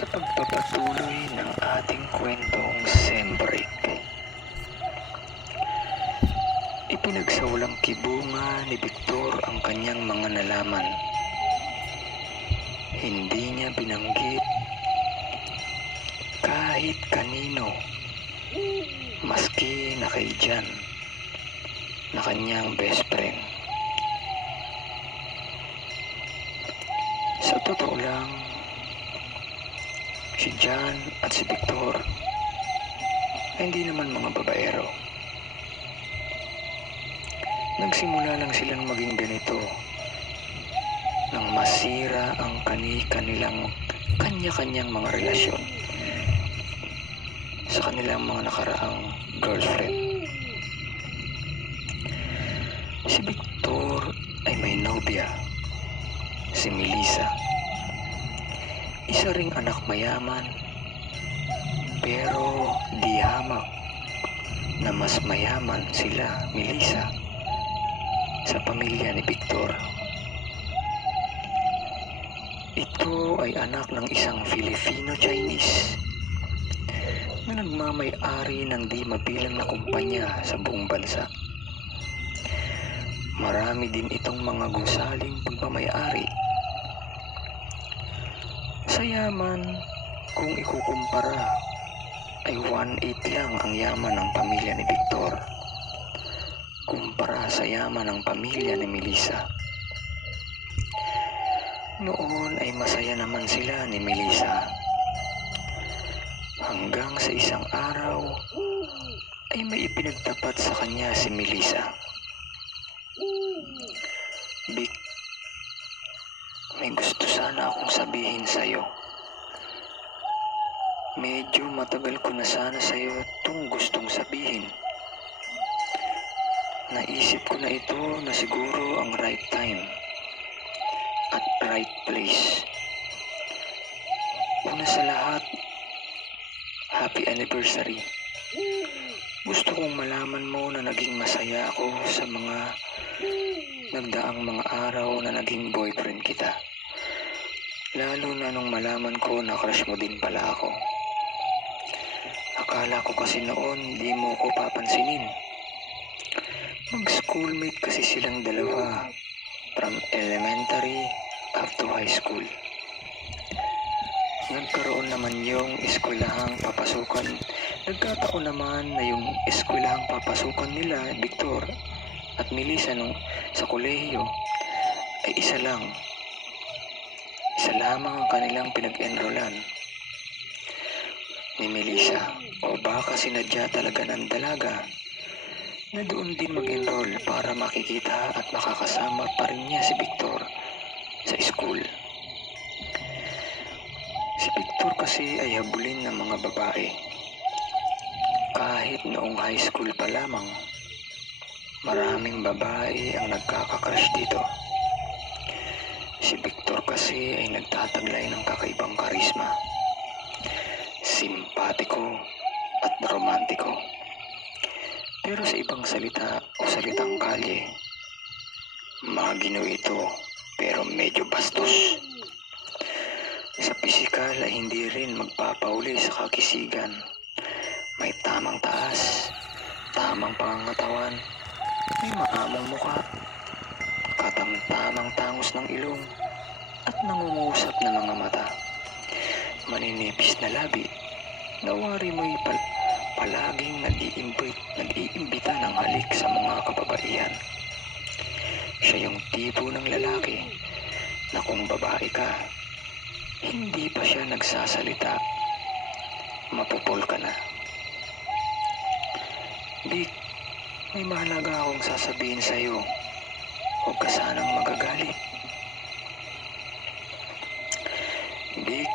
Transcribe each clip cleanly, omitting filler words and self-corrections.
sa pagpapatuloy ng ating kwentong Sembrik. Ipinagsawalang kibunga ni Victor ang kanyang mga nalaman. Hindi niya binanggit kahit kanino, maski na kay Jan, na kanyang best friend. Sa totoo lang, si Jan at si Victor ay hindi naman mga babaero. Nagsimula lang silang maging ganito nang masira ang kanilang kanya-kanyang mga relasyon sa kanilang mga nakaraang girlfriend. Si Victor ay may nobya, si Melissa. Isa ring anak mayaman, pero di hamak na mas mayaman sila, Melissa, sa pamilya ni Victor. Ito ay anak ng isang Filipino-Chinese na nagmamay-ari ng di mabilang na kumpanya sa buong bansa. Marami din itong mga gusaling pagmamay-ari. Sa yaman, kung ikukumpara, ay 1/8 lang ang yaman ng pamilya ni Victor kumpara sa yaman ng pamilya ni Melissa. Noon ay masaya naman sila ni Melissa. Hanggang sa isang araw ay may ipinagtapat sa kanya si Melissa. Vic, may gusto sana akong sabihin sa'yo. Medyo matagal ko na sana sa'yo itong gustong sabihin. Naisip ko na ito na siguro ang right time at right place. Una sa lahat, happy anniversary. Gusto kong malaman mo na naging masaya ako sa mga nagdaang mga araw na naging boyfriend kita. Lalo na nung malaman ko na crush mo din pala ako. Akala ko kasi noon di mo ko papansinin. Mag-schoolmate kasi silang dalawa from elementary up to high school. Nagkaroon naman yung eskwelahang papasukan. Nagkataon naman na yung eskwelahang papasukan nila, Victor at Melissa nung sa kolehiyo, ay isa lang. Isa lamang ang kanilang pinag-enrollan ni Melissa. O baka sinadya talaga ng dalaga na doon din mag-enroll para makikita at makakasama pa rin niya si Victor sa school. Si Victor kasi ay habulin ng mga babae. Kahit noong high school pa lamang, maraming babae ang nagkakakrush dito. Si Victor kasi ay nagtataglay ng kakaibang karisma, simpatiko at romantiko. Pero sa ibang salita o salitang kalye, magino ito pero medyo bastos. Sa pisikal ay hindi rin magpapauli sa kakisigan. May tamang taas, tamang pangangatawan, may maamong muka, katamtamang tangos ng ilong, at nangungusap na mga mata. Maninipis na labi, nawari mo'y palaging nag-iimbita ng halik sa mga kababaihan. Siya yung tipo ng lalaki na kung babae ka, hindi pa siya nagsasalita, mapupol ka na. Vic, may mahalaga akong sasabihin sa'yo. Huwag ka sanang magagalit. Vic,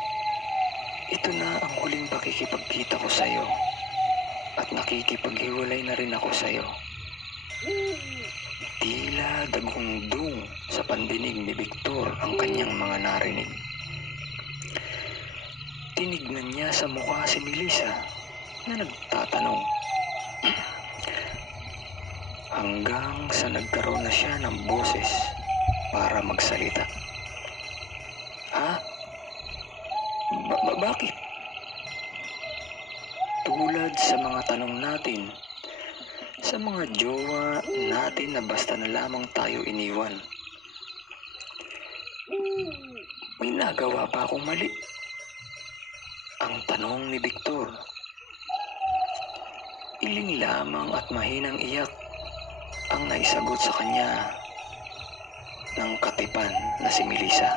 ito na ang huling pakikipagkita ko sa'yo. At nakikipaghiwalay na rin ako sa'yo. Tila dagundong sa pandinig ni Victor ang kanyang mga narinig. Tinignan niya sa mukha si Melissa na nagtatanong. Hanggang sa nagkaroon na siya ng boses para magsalita. Ha? Bakit? Tulad sa mga tanong natin, sa mga jowa natin na basta na lamang tayo iniwan. May nagawa pa akong mali? Ang tanong ni Victor. Iling lamang at mahinang iyak ang naisagot sa kanya ng katipan na si Melissa.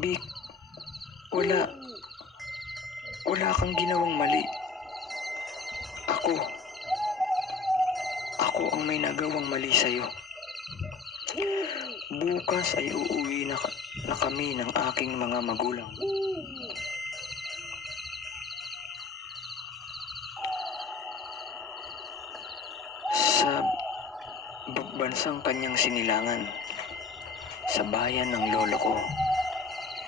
Vic, wala kang ginawang mali. Ako ang may nagawang mali sa'yo. Bukas ay uuwi na kami ng aking mga magulang. Sa bansang kanyang sinilangan, sa bayan ng lolo ko,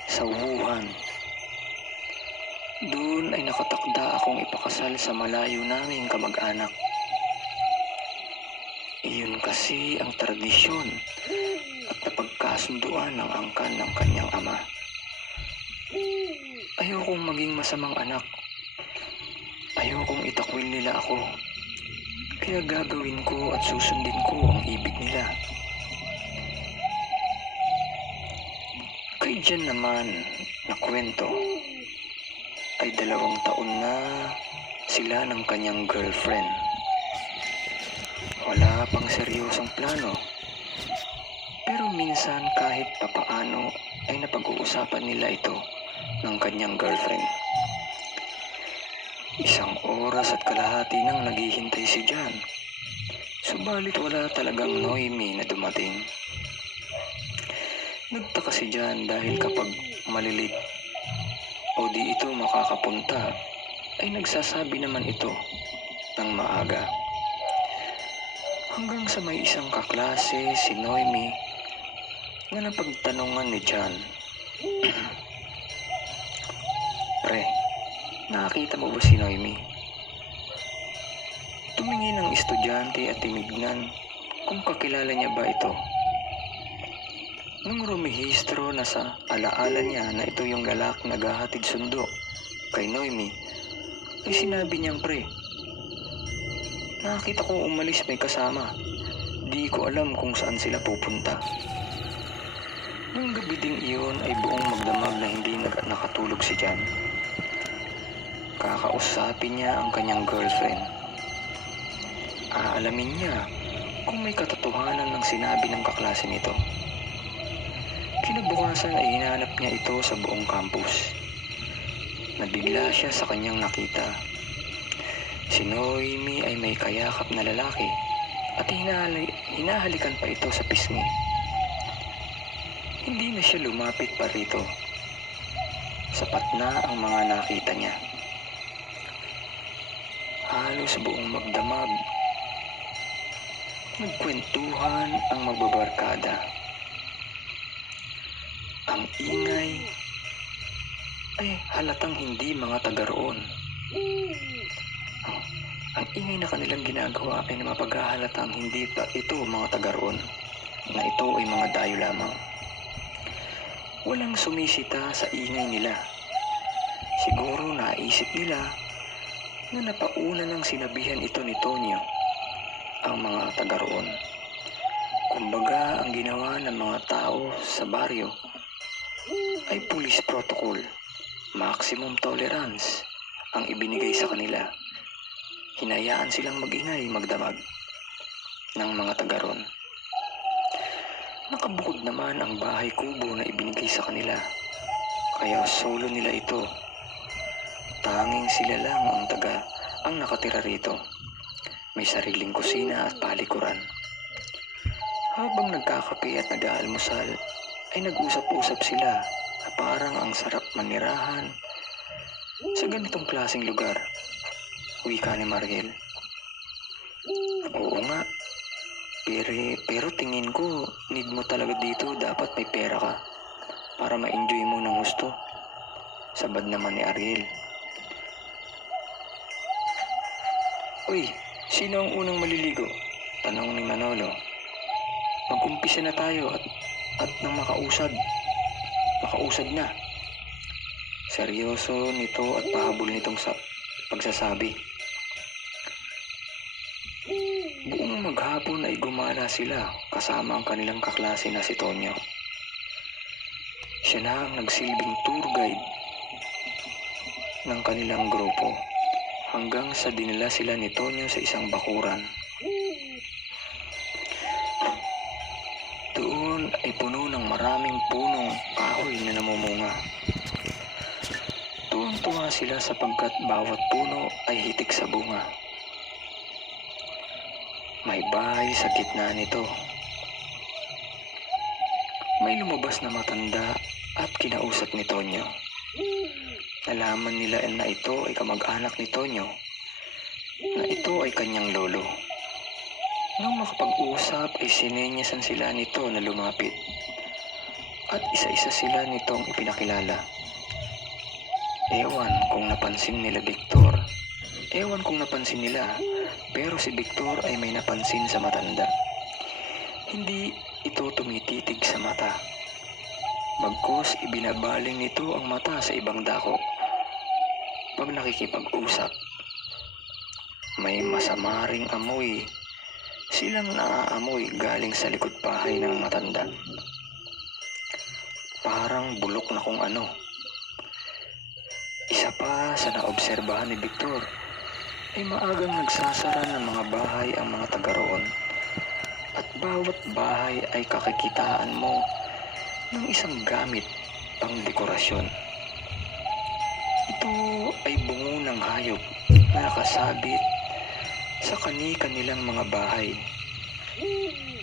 sa Wuhan. Doon ay nakatakda akong ipakasal sa malayo naming kamag-anak. Iyon kasi ang tradisyon at napagkasunduan ng angkan ng kanyang ama. Ayokong maging masamang anak. Ayokong itakwil nila ako. Kaya gagawin ko at susundin ko ang ibig nila. Kay Jan naman na kwento ay 2 taon na sila ng kanyang girlfriend. Wala pang seryosong plano. Pero minsan kahit papaano ay napag-uusapan nila ito ng kanyang girlfriend. 1 oras at kalahati nang naghihintay si Jan. Subalit wala talagang Noemi na dumating. Nagtaka si Jan dahil kapag malilit o di ito makakapunta ay nagsasabi naman ito ng maaga. Hanggang sa may isang kaklase si Noemi na napagtanungan ni Jan. Pre, nakakita mo ba si Noemi? Tumingin ang estudyante at tinignan kung kakilala niya ba ito. Nung rumehistro na sa alaala niya na ito yung lalaki na naghahatid sundo kay Noemi, ay sinabi niyang, pre, nakakita ko umalis may kasama. Di ko alam kung saan sila pupunta. Nung gabi ding iyon ay buong magdamag na hindi nakatulog si Jan. Kakausapin niya ang kanyang girlfriend. Aalamin niya kung may katotohanan ng sinabi ng kaklase nito. Kinabukasan ay hinanap niya ito sa buong campus. Nabigla siya sa kanyang nakita. Si Noemi ay may kayakap na lalaki at hinahalikan pa ito sa pisngi. Hindi na siya lumapit pa rito. Sapat na ang mga nakita niya. Halos buong magdamag, nagkwentuhan ang magbabarkada. Ang ingay ay halatang hindi mga taga roon. Ang ingay na kanilang ginagawa ay mapaghahalatang hindi pa ito mga taga roon, na ito ay mga dayo lamang. Walang sumisita sa ingay nila. Siguro naisip nila na napauna ng sinabihan ito ni Tonyo ang mga taga roon. Kumbaga ang ginawa ng mga tao sa baryo ay police protocol, maximum tolerance ang ibinigay sa kanila. Hinayaan silang magingay magdamag ng mga taga roon. Nakabukod naman ang bahay kubo na ibinigay sa kanila, kaya solo nila ito. Tanging sila lang ang nakatira rito. May sariling kusina at palikuran. Habang nagkakape at nag-aalmusal, ay nag-usap-usap sila na parang ang sarap manirahan sa ganitong klaseng lugar. Wika ni Mariel. Oo nga, pero tingin ko need mo talaga dito, dapat may pera ka para ma-enjoy mo ng gusto. Sabad naman ni Ariel. Uy, sino ang unang maliligo? Tanong ni Manolo. Mag-umpisa na tayo at nang makausad na. Seryoso nito at pahabol nitong pagsasabi. Buong maghapon ay gumala sila kasama ang kanilang kaklase na si Tonyo. Siya na ang nagsilbing tour guide ng kanilang grupo hanggang sa dinala sila ni Tonyo sa isang bakuran. Doon ay puno ng maraming punong kahoy na namumunga. Tuwang-tuwa sila sapagkat bawat puno ay hitik sa bunga. May bahay sa gitna nito. May lumabas na matanda at kinausap ni Tonyo. Nalaman nila na ito ay kamag-anak ni Tonyo, na ito ay kanyang lolo. Nang makapag-usap ay sinenyasan sila nito na lumapit at isa-isa sila nitong ipinakilala. Ewan kung napansin nila pero si Victor ay may napansin sa matanda. Hindi ito tumititig sa mata. Bagkus ibinabaling nito ang mata sa ibang dako pag nakikipag-usap. May masama ring amoy silang naaamoy galing sa likod bahay ng matanda. Parang bulok na kung ano. Isa pa sa naobserbahan ni Victor ay maagang nagsasara ng mga bahay ang mga taga roon. At bawat bahay ay kakikitaan mo ng isang gamit pang dekorasyon. Ito ay bungo ng hayop na nakasabit sa kani-kanilang mga bahay.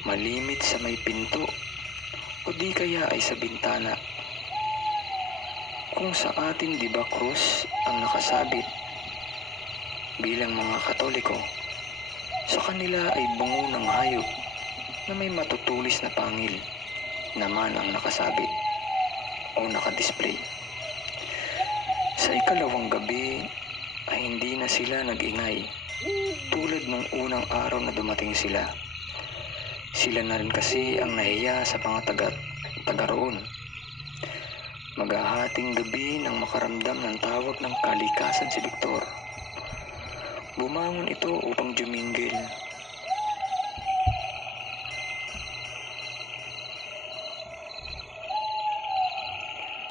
Malimit sa may pinto o di kaya ay sa bintana. Kung sa atin di ba krus ang nakasabit bilang mga Katoliko, sa kanila ay bungo ng hayop na may matutulis na pangil naman ang nakasabit o nakadisplay. Sa ikalawang gabi ay hindi na sila nag-ingay tulad nung unang araw na dumating sila. Sila na rin kasi ang nahiya sa mga taga roon. Maghahating gabi nang makaramdam ng tawag ng kalikasan si Victor. Bumangon ito upang juminggil.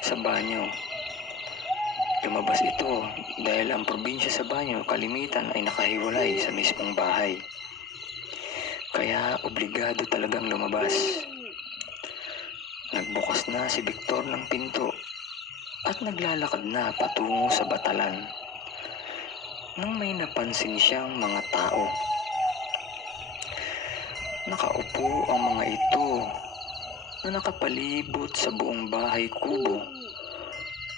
Sa banyo. Lumabas ito dahil ang probinsya sa banyo kalimitan ay nakahiwalay sa mismong bahay. Kaya obligado talagang lumabas. Nagbukas na si Victor ng pinto at naglalakad na patungo sa batalan. Nang may napansin siyang mga tao. Nakaupo ang mga ito na nakapalibot sa buong bahay kubo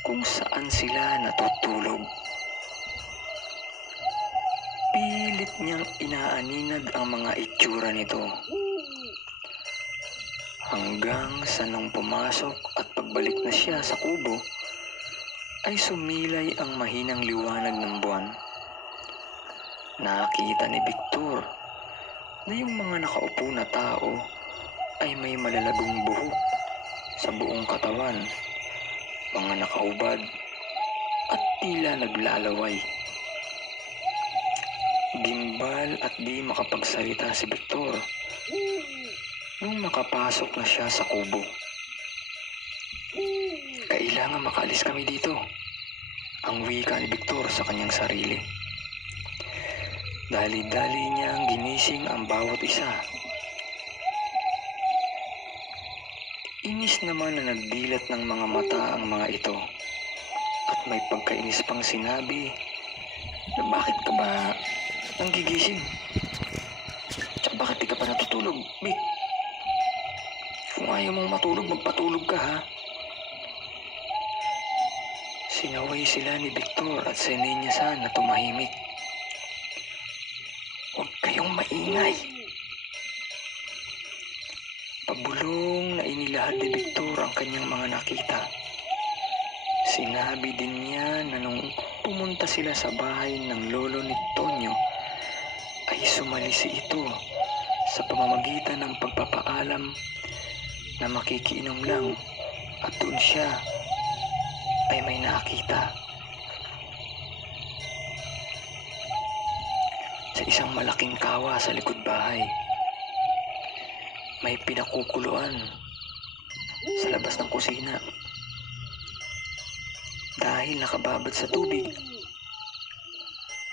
kung saan sila natutulog. Pilit niyang inaaninag ang mga itsura nito. Hanggang sa nang pumasok at pagbalik na siya sa kubo, ay sumilay ang mahinang liwanag ng buwan. Nakita ni Victor na yung mga nakaupo na tao ay may malalagong buhok sa buong katawan, mga nakahubad at tila naglalaway. Gimbal at di makapagsalita si Victor nung makapasok na siya sa kubo. Kailangan makaalis kami dito, ang wika ni Victor sa kanyang sarili. Dali-dali niyang ginising ang bawat isa. Inis naman na nagdilat ng mga mata ang mga ito at may pagkainis pang sinabi na bakit ka ba nanggigising? Tsaka bakit di ka pa natutulog, Vic? Kung ayaw mong matulog, magpatulog ka, ha? Sinaway sila ni Victor at sininyasan na tumahimik. Huwag kayong maingay. Pabulong na inilahad ni Victor ang kanyang mga nakita. Sinabi din niya na nung pumunta sila sa bahay ng lolo ni Tonyo, ay sumalisi ito sa pamamagitan ng pagpapaalam na makikiinom lang at doon siya ay may nakita. Sa isang malaking kawa sa likod bahay, may pinakukuluan sa labas ng kusina. Dahil nakababad sa tubig,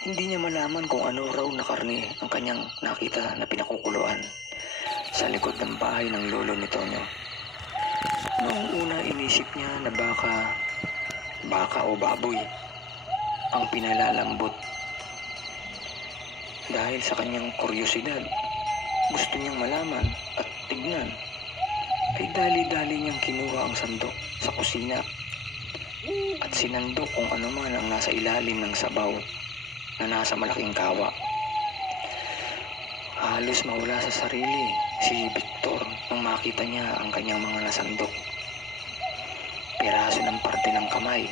hindi niya malaman kung ano raw na karne ang kanyang nakita na pinakukuluan sa likod ng bahay ng lolo ni Tonyo. Noong una inisip niya na baka o baboy ang pinalalambot. Dahil sa kanyang kuryosidad, gusto niyang malaman at tignan, ay dali-dali niyang kinuha ang sandok sa kusina at sinandok kung ano man ang nasa ilalim ng sabaw na nasa malaking kawa. Halos mawala sa sarili si Victor nang makita niya ang kanyang mga nasandok. Piraso ng parte ng kamay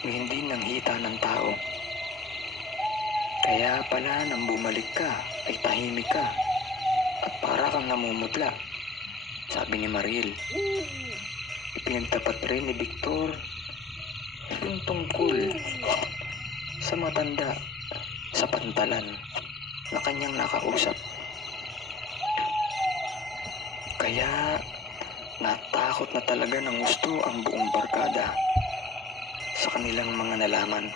na hindi nang hita ng tao. Kaya pala nang bumalik ka ay tahimik ka at para kang namumutla, sabi ni Mariel. Ipinagtapat rin ni Victor yung tungkol sa matanda sa pantalan na kanyang nakausap. Kaya natakot na talaga ng gusto ang buong barkada sa kanilang mga nalaman.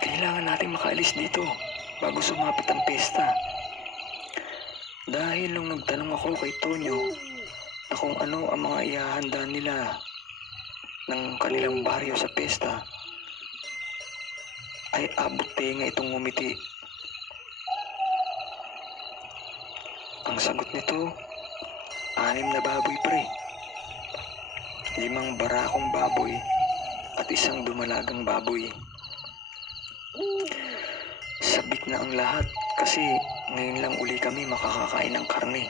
Kailangan natin makaalis dito bago sumapit ang pesta. Dahil nung nagtanong ako kay Tonyo na kung ano ang mga ihahanda nila ng kanilang baryo sa pesta, ay abot tenga itong ngumiti. Ang sagot nito, 6 na baboy pre, 5 barakong baboy at 1 dumalagang baboy. Sabik na ang lahat kasi ngayon lang uli kami makakakain ng karne.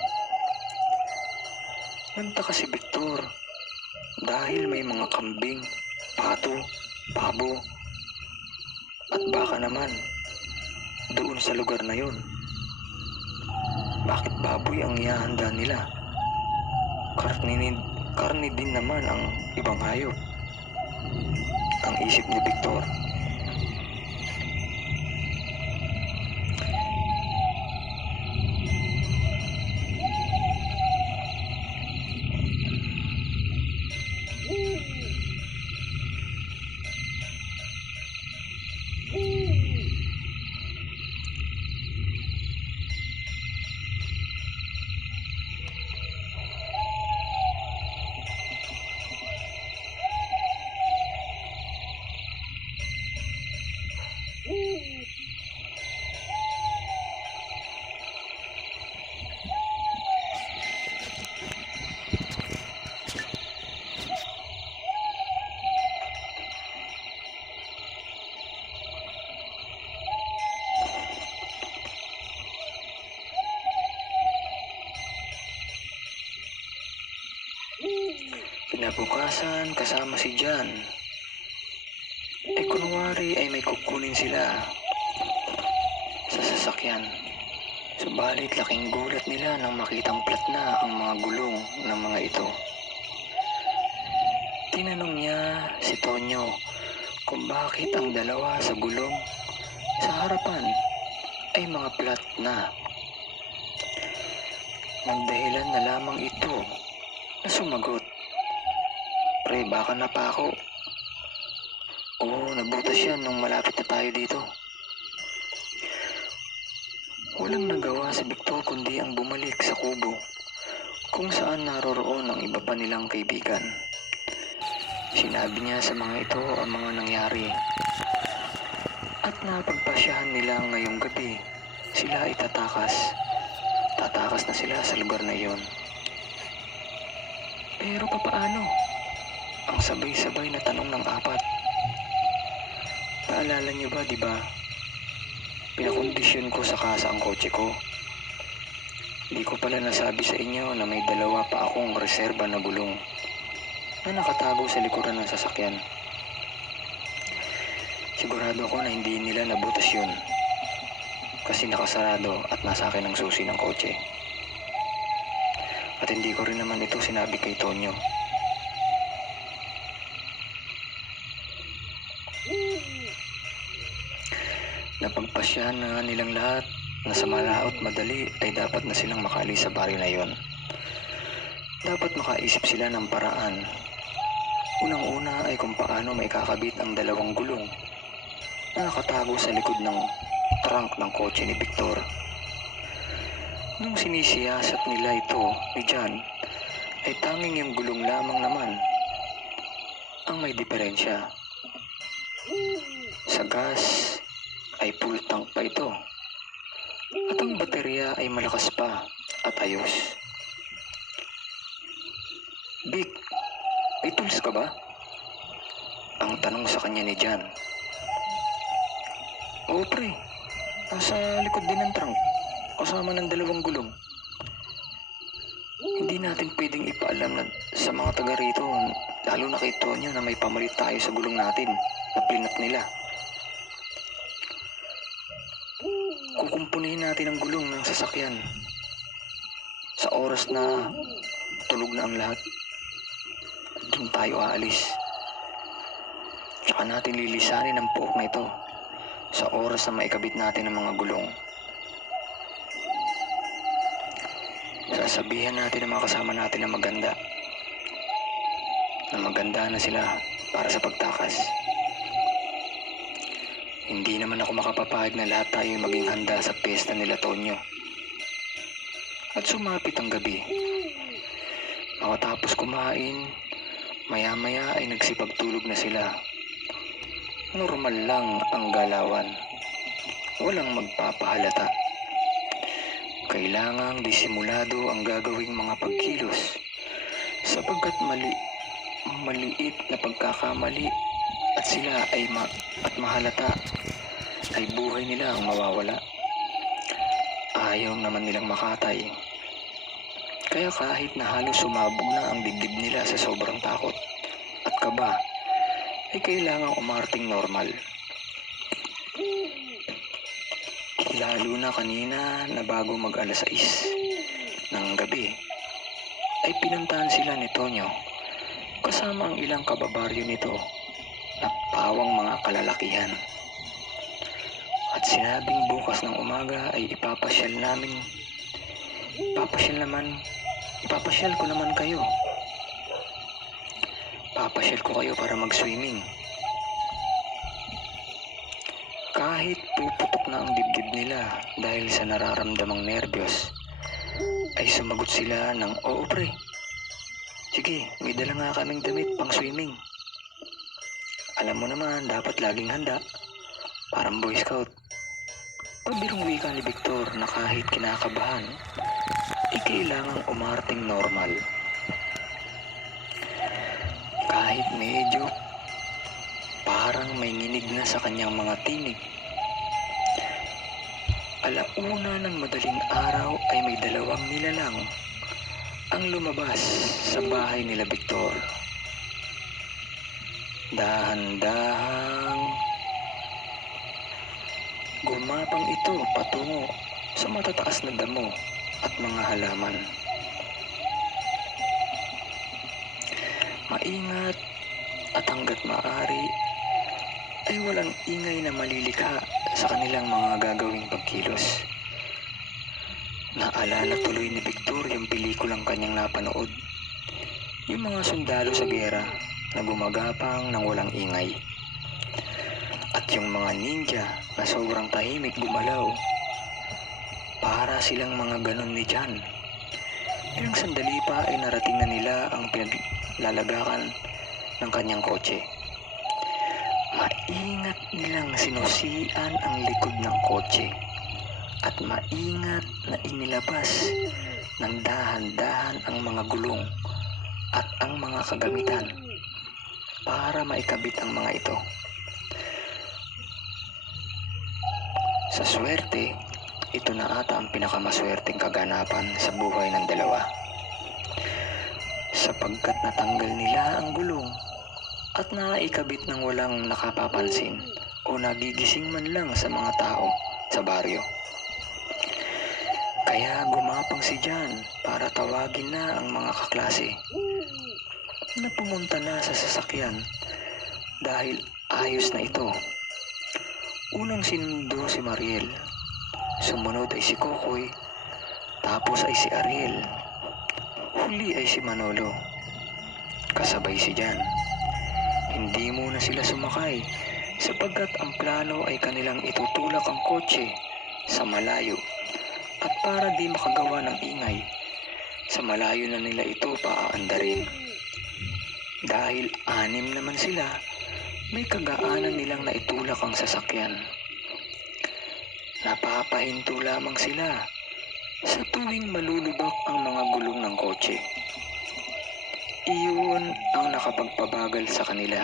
Nagtaka si Victor dahil may mga kambing, pato, pabo at baka naman doon sa lugar na yun. Bakit baboy ang ihahanda nila? Karne din naman ang ibang hayop, ang isip ni Victor. Kinabukasan kasama si John, kunwari ay may kukunin sila sa sasakyan. Subalit laking gulat nila nang makitang plat na ang mga gulong ng mga ito. Tinanong niya si Tonyo kung bakit ang dalawa sa gulong sa harapan ay mga plat na. Nagdahilan na lamang ito na sumagot, "Pre, baka napako. Oo, nabutas yan nung malapit na tayo dito." Walang nagawa si Victor kundi ang bumalik sa kubo kung saan naroroon ang iba pa nilang kaibigan. Sinabi niya sa mga ito ang mga nangyari at napagpasyahan nila ngayong gabi sila ay tatakas na sila sa lugar na iyon. Pero papaano? Ang sabay-sabay na tanong ng apat. Naalala niyo ba, diba? Pinakondisyon ko sa kasa ang kotse ko. Di ko pala nasabi sa inyo na may 2 pa akong reserba na gulong na nakatago sa likuran ng sasakyan. Sigurado ako na hindi nila nabutas yun kasi nakasarado at nasa akin ang susi ng kotse. At hindi ko rin naman ito sinabi kay Tonyo. Napagpasyahan na nga nilang lahat na sa malaot madali ay dapat na silang makaalis sa baryo na yon. Dapat makaisip sila ng paraan. Unang-una ay kung paano maikakabit ang dalawang gulong na nakatago sa likod ng trunk ng kotse ni Victor. Nung sinisiyasat nila ito ni John, ay tanging yung gulong lamang naman ang may diferensya. Sa gas ay full tank pa ito at ang baterya ay malakas pa at ayos. Vic, may tools ka ba? Ang tanong sa kanya ni John. Oo pre, nasa likod din ng trunk, kasama ng dalawang gulong. Hindi natin pwedeng ipaalam na sa mga taga rito, lalo na kay Tonyo na may pamalit tayo sa gulong natin na plinat nila. Kukumpunihin natin ang gulong ng sasakyan sa oras na tulog na ang lahat. Doon tayo aalis. Tsaka natin lilisanin ang pook na ito sa oras na maikabit natin ang mga gulong. Sasabihan natin ang mga kasama natin na maganda na sila para sa pagtakas. Hindi naman ako makapapahig na lahat tayo maging handa sa piyesta nila Tonyo. At sumapit ang gabi. Matapos kumain, maya-maya ay nagsipagtulog na sila. Normal lang ang galawan. Walang magpapahalata. Kailangang disimulado ang gagawing mga pagkilos sapagkat maliit na pagkakamali at sila ay mahalata ay buhay nila ang mawawala. Ayaw naman nilang makatay. Kaya kahit na halos sumabog na ang dibdib nila sa sobrang takot at kaba, ay kailangang umarting normal. Lalo na kanina na bago mag alas 6 ng gabi, ay pinuntahan sila ni Tonyo kasama ang ilang kababaryo nito na pawang mga kalalakihan. At sinabing bukas ng umaga ay ipapasyal ko naman kayo. Papasyal ko kayo para mag-swimming. Kahit puputok na ang dibdib nila dahil sa nararamdamang nerbiyos, ay sumagot sila ng, "Oo pre, sige, may dala nga kaming damit pang swimming. Alam mo naman, dapat laging handa, parang Boy Scout." Pabirong wika ni Victor na kahit kinakabahan, ay kailangang umarting normal. Kahit medyo parang may nginig na sa kanyang mga tinig. Alauna ng madaling araw ay may dalawang nilalang ang lumabas sa bahay nila Victor. Dahan-dahang gumapang ito patungo sa matataas na damo at mga halaman. Maingat at hanggat maaari ay walang ingay na malilikha sa kanilang mga gagawing pagkilos. Naalala tuloy ni Victor yung pelikulang kanyang napanood. Yung mga sundalo sa gera na gumagapang ng walang ingay. At yung mga ninja na sobrang tahimik gumalaw. Para silang mga ganon ni John. Ilang sandali pa ay narating na nila ang pinaglalagakan ng kanyang kotse. Maingat nilang sinusian ang likod ng kotse at maingat na inilabas ng dahan-dahan ang mga gulong at ang mga kagamitan para maikabit ang mga ito. Sa swerte, ito na ata ang pinakamaswerteng kaganapan sa buhay ng dalawa. Sapagkat natanggal nila ang gulong at naikabit ng walang nakapapansin o nagigising man lang sa mga tao sa baryo. Kaya gumapang si John para tawagin na ang mga kaklase na pumunta na sa sasakyan dahil ayos na ito. Unang sinundo si Mariel, sumunod ay si Kokoy, tapos ay si Ariel, huli ay si Manolo, kasabay si Jan. Hindi muna sila sumakay sapagkat ang plano ay kanilang itutulak ang kotse sa malayo at para di makagawa ng ingay, sa malayo na nila ito paaandarin. Dahil 6 naman sila, may kagaanan nilang naitulak ang sasakyan. Napapahinto lamang sila sa tuwing malulubak ang mga gulong ng kotse. Iyon ang nakapagpabagal sa kanila.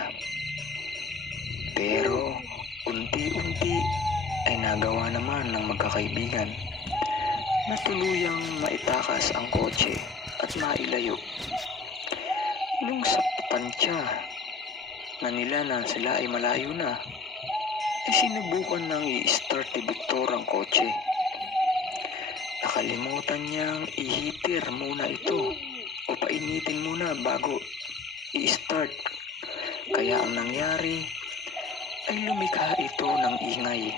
Pero unti-unti ay nagawa naman ng magkakaibigan na tuluyang maitakas ang kotse at mailayo. Nung sa tansya na nila na sila ay malayo na, ay sinubukan nang i-start ni Victor ang kotse. Nakalimutan niyang i-heater muna ito o painitin muna bago i-start. Kaya ang nangyari ay lumikha ito ng ingay.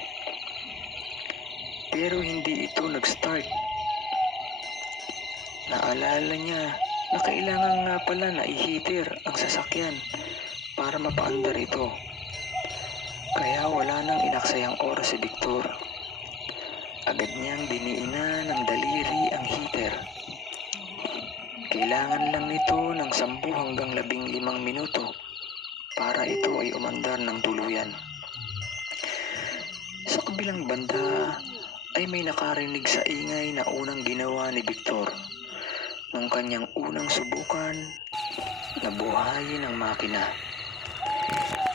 Pero hindi ito nag-start. Naalala niya na kailangan nga pala na i-heater ang sasakyan para mapaandar ito. Kaya wala nang inaksayang oras si Victor. Agad niyang diniinan ng daliri ang heater. Kailangan lang nito ng 10 hanggang 15 minuto para ito ay umandar ng tuluyan. Sa kabilang banda ay may nakarinig sa ingay na unang ginawa ni Victor nung kanyang unang subukan na buhayin ang makina.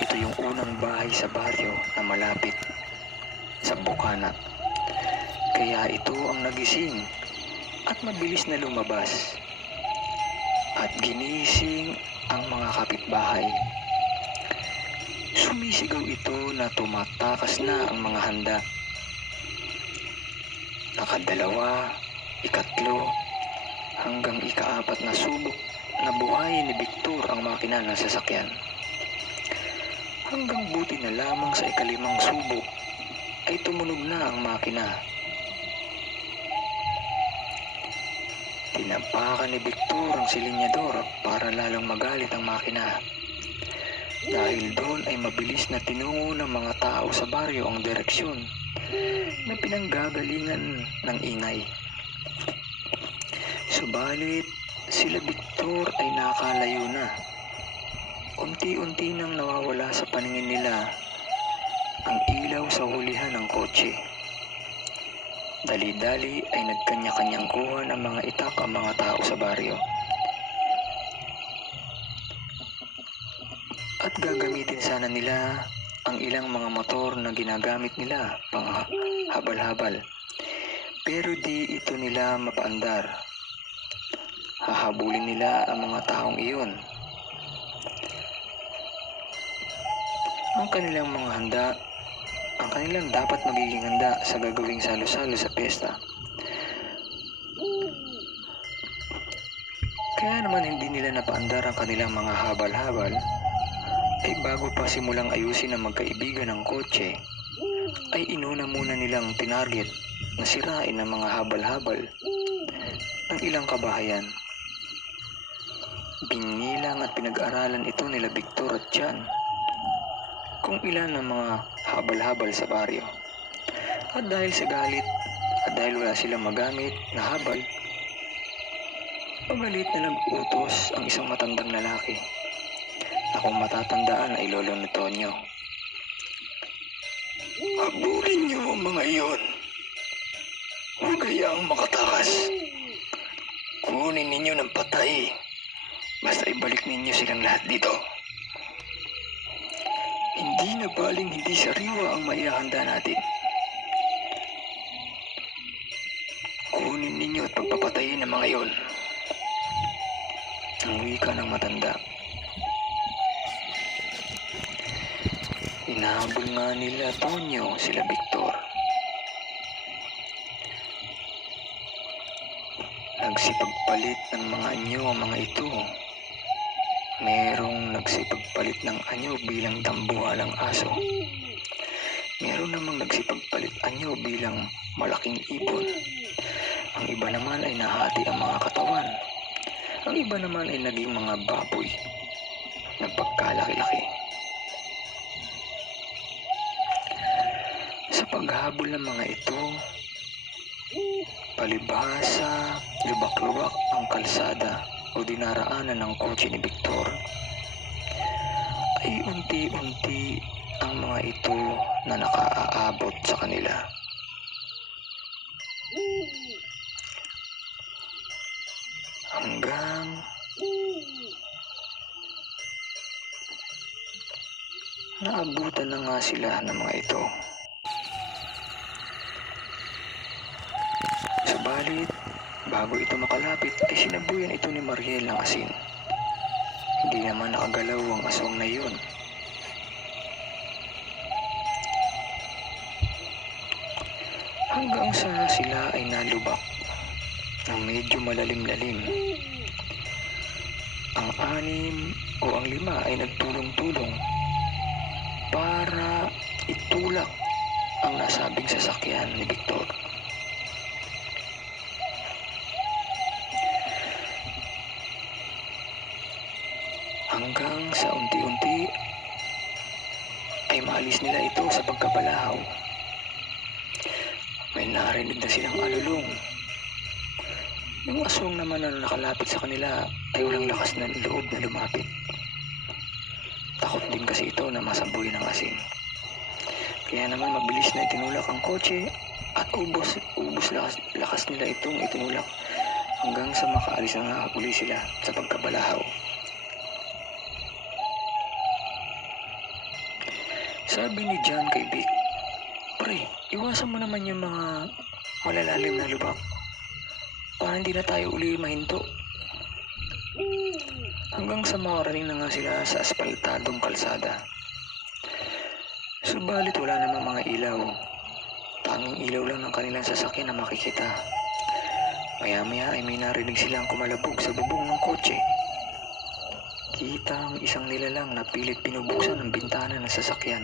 Ito yung unang bahay sa baryo na malapit sa bukana. Kaya ito ang nagising at mabilis na lumabas at ginising ang mga kapitbahay. Sumisigaw ito na tumatakas na ang mga handa. Nakadalawa, ikatlo, hanggang ika-4 na subok na buhayin ni Victor ang makina ng sasakyan. Hanggang buti na lamang sa ika-5 subok ay tumunog na ang makina. Tinampakan ni Victor ang silinyador para lalong magalit ang makina. Dahil doon ay mabilis na tinungo ng mga tao sa baryo ang direksyon na pinanggagalingan ng ingay. Subalit, sila Victor ay nakalayo na. Unti-unti nang nawawala sa paningin nila ang ilaw sa hulihan ng kotse. Dali-dali ay nagkanya-kanyang kuha ng mga itak ang mga tao sa baryo. At gagamitin sana nila ang ilang mga motor na ginagamit nila pang habal-habal. Pero di ito nila mapaandar. Hahabulin nila ang mga taong iyon. Ang kanilang dapat magiging handa sa gagawing salo-salo sa piyesta. Kaya naman hindi nila napaandar ang kanilang mga habal-habal, ay bago pa simulang ayusin ang magkaibigan ng kotse, ay inuna muna nilang tinarget na sirain ang mga habal-habal ng ilang kabahayan. Binilang at pinag-aralan ito nila Victor at Jan kung ilan ang mga habal-habal sa baryo. At dahil sa galit at dahil wala silang magamit na habal, pagalit na nag-utos ang isang matandang lalaki na kung matatandaan ay lolo ni Tonyo. Habulin niyo ang mga iyon. Huwag hayaang makatakas. Kunin ninyo ng patay. Basta ibalik ninyo silang lahat dito. Hindi na baling hindi sariwa ang maihahanda natin. Kunin ninyo at pagpapatayin ang mga iyon. Ang wika ng matanda. Inahabol nga nila Tonyo sila Victor. Nagsipagpalit ng mga anyo ang mga ito. Merong nagsipagpalit ng anyo bilang tambuhalang aso. meron namang nagsipagpalit anyo bilang malaking ibon. Ang iba naman ay nahati ang mga katawan. Ang iba naman ay naging mga baboy na pagkalaki-laki. Sa paghabol ng mga ito, palibhasa, lubak-lubak ang kalsada o dinaraanan ng kotse ni Victor, ay unti-unti ang mga ito na nakaaabot sa kanila. Hanggang naabutan na nga sila ng mga ito. Subalit, bago ito makalapit ay sinabuyan ito ni Mariel ng asin. Hindi naman nakagalaw ang aswang na iyon. Hanggang sa sila ay nalubak ng medyo malalim-lalim. Ang 6 o ang 5 ay nagtulong-tulong para itulak ang nasabing sasakyan ni Victor. Hanggang sa unti-unti ay maalis nila ito sa pagkabalahaw. May narinig na silang alulong. Yung aswang naman na nakalapit sa kanila ay walang lakas na loob na lumapit. Takot din kasi ito na masabuhay ng asin. Kaya naman mabilis na itinulak ang kotse at ubos lakas nila itong itinulak hanggang sa makaalis na uli sila sa pagkabalahaw. Sabi ni John kay Vic, "Pre, iwasan mo naman yung mga malalalim na lubak para hindi na tayo uli mahinto." Hanggang sa makarating na nga sila sa aspaltadong kalsada. Subalit wala namang mga ilaw. Tanging ilaw lang ng kanilang sasakyan na makikita. Maya-maya ay may narinig silang kumalabog sa bubong ng kotse. Kita ang isang nilalang na pilit pinubuksan ang bintana ng sasakyan.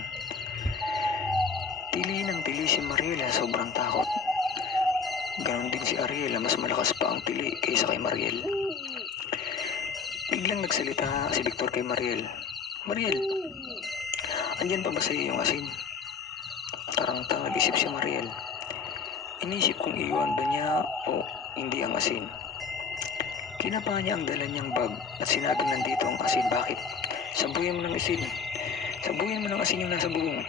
Tili ng tili si Mariel na sobrang takot. Ganon din si Ariel na mas malakas pa ang tili kaysa kay Mariel. Biglang nagsalita si Victor kay Mariel. "Mariel, andyan pa ba sa iyo yung asin?" Tarang-tang nag-isip si Mariel. Inisip kung iwan ba niya o hindi ang asin. Kinapa niya ang dala niyang bag at sinabi, "Nandito ang asin." "Bakit?" "Sabuyan mo ng asin. Sabuyan mo ng asin yung nasa bubong.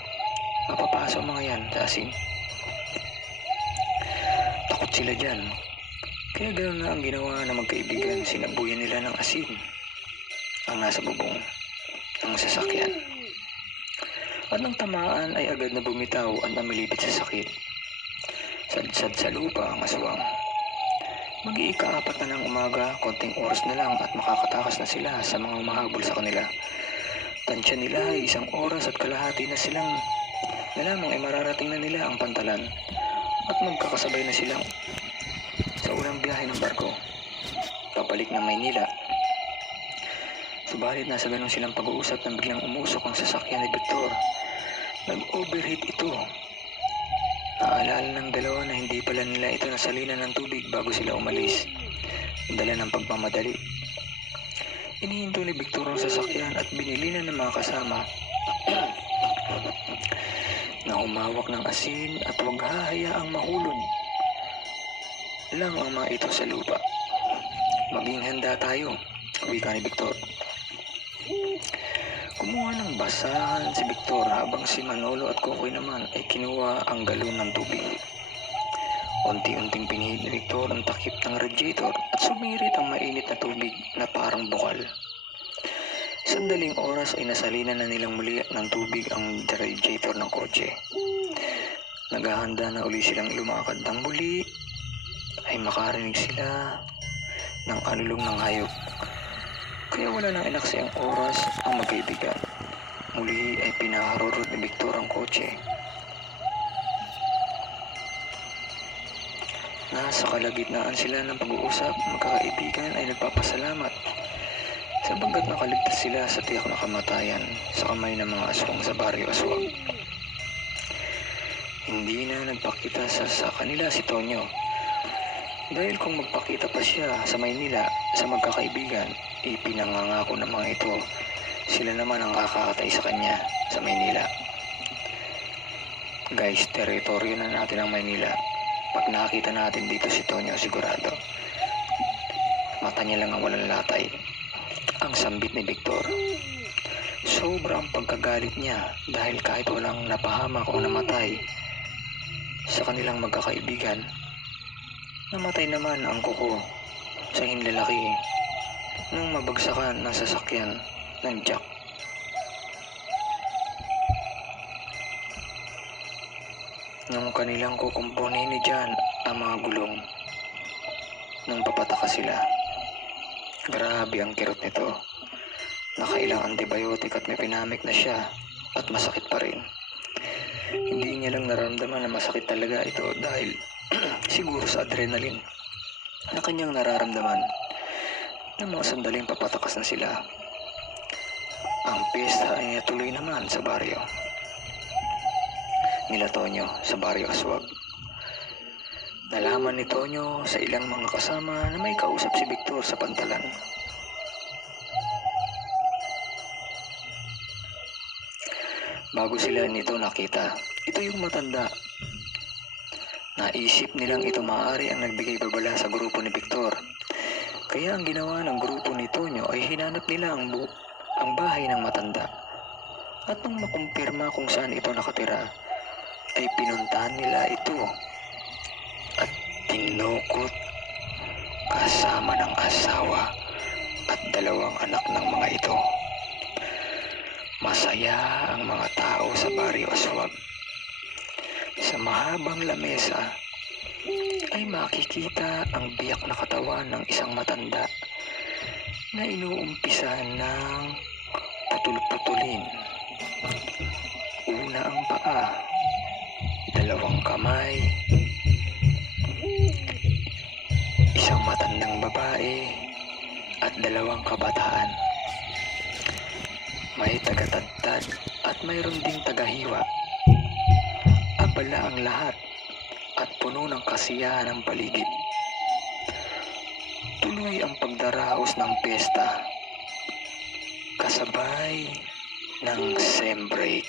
Mapapaso ang mga yan sa asin." Takot sila dyan. Kaya ganoon na ang ginawa ng magkaibigan. Sinabuyan nila ng asin ang nasa bubong ng sasakyan. At nang tamaan ay agad na bumitaw at namilipit sa sakit. Sadsad sa lupa ang aswang. Mag-iika-4 na ng umaga, konting oras na lang at makakatakas na sila sa mga umahabol sa kanila. Tansya nila ay 1 oras at kalahati na silang lamang ay mararating na nila ang Pantalan at magkakasabay na silang sa unang biyahe ng barko papalik ng Maynila. Subalit nasa ganun silang pag-uusap nang biglang umusok ang sasakyan ni Victor. Nag-overheat ito. Naalala ng dalawa na hindi pala nila ito nasalinan ng tubig bago sila umalis. Dala ng pagmamadali. Inihinto ni Victor ang sasakyan at binilinan ng mga kasama na humawak ng asin at huwag hahayaang mahulog lang ang mga ito sa lupa. "Maging handa tayo," wika ni Victor. Kumuha ng basahan si Victor habang si Manolo at Kokoy naman ay kinuha ang galon ng tubig. Unti-unting pinihid ni Victor ang takip ng radiator at sumirit ang mainit na tubig na parang bukal. Sandaling oras ay nasalinan na nilang muli ng tubig ang radiator ng kotse. Naghahanda na uli silang lumakad ng muli ay makarinig sila ng alulong ng hayop. Kaya wala nang inaksayang oras ang magkaibigan. Muli ay pinaharurot ni Victor ang kotse. Nasa kalagitnaan sila ng pag-uusap, magkakaibigan ay nagpapasalamat sapagkat nakaligtas sila sa tiyak na kamatayan sa kamay ng mga aswang sa Baryo Aswang. Hindi na nagpakita sa kanila si Tonyo. Dahil kung magpakita pa siya sa Maynila sa magkakaibigan, ipinangangako ng mga ito, sila naman ang kakatay sa kanya sa Maynila. Guys, teritoryo na natin ang Maynila. Pag nakita natin dito si Tonyo, sigurado mata niya lang ang walang latay. Ang sambit ni Victor. Sobrang pagkagalit niya dahil kahit walang napahamak o namatay sa kanilang magkakaibigan, namatay naman ang kuko sa hinlalaki nang mabagsakan ng sasakyan ng Jack. Nung kanilang kukumpunin ni John ang mga gulong, nung papataka sila, grabe ang kirot nito. Nakailang antibiotic at may pinamik na siya at masakit pa rin. Hindi niya lang nararamdaman na masakit talaga ito dahil siguro sa adrenaline na kanyang nararamdaman na mga sandaling papatakas na sila. Ang pista ay natuloy naman sa baryo nila Tonyo sa baryo Aswag. Nalaman ni Tonyo sa ilang mga kasama na may kausap si Victor sa pantalan. Bago sila nito nakita, ito yung matanda. Naisip nilang ito maaari ang nagbigay babala sa grupo ni Victor. Kaya ang ginawa ng grupo ni Tonyo ay hinanap nila ang bahay ng matanda. At nang makumpirma kung saan ito nakatira, ay pinuntahan nila ito at tinukot kasama ng asawa at 2 anak ng mga ito. Masaya ang mga tao sa baryo Aswag. Sa mahabang lamesa ay makikita ang biyak na katawan ng isang matanda na inuumpisahan ng putul-putulin. Una ang paa, 2 kamay, isang matandang babae at 2 kabataan. May tagatadtad at mayroon ding tagahiwa. Abala ang lahat at puno ng kasiyahan ang paligid. Tuloy ang pagdaraos ng piyesta kasabay ng sem break.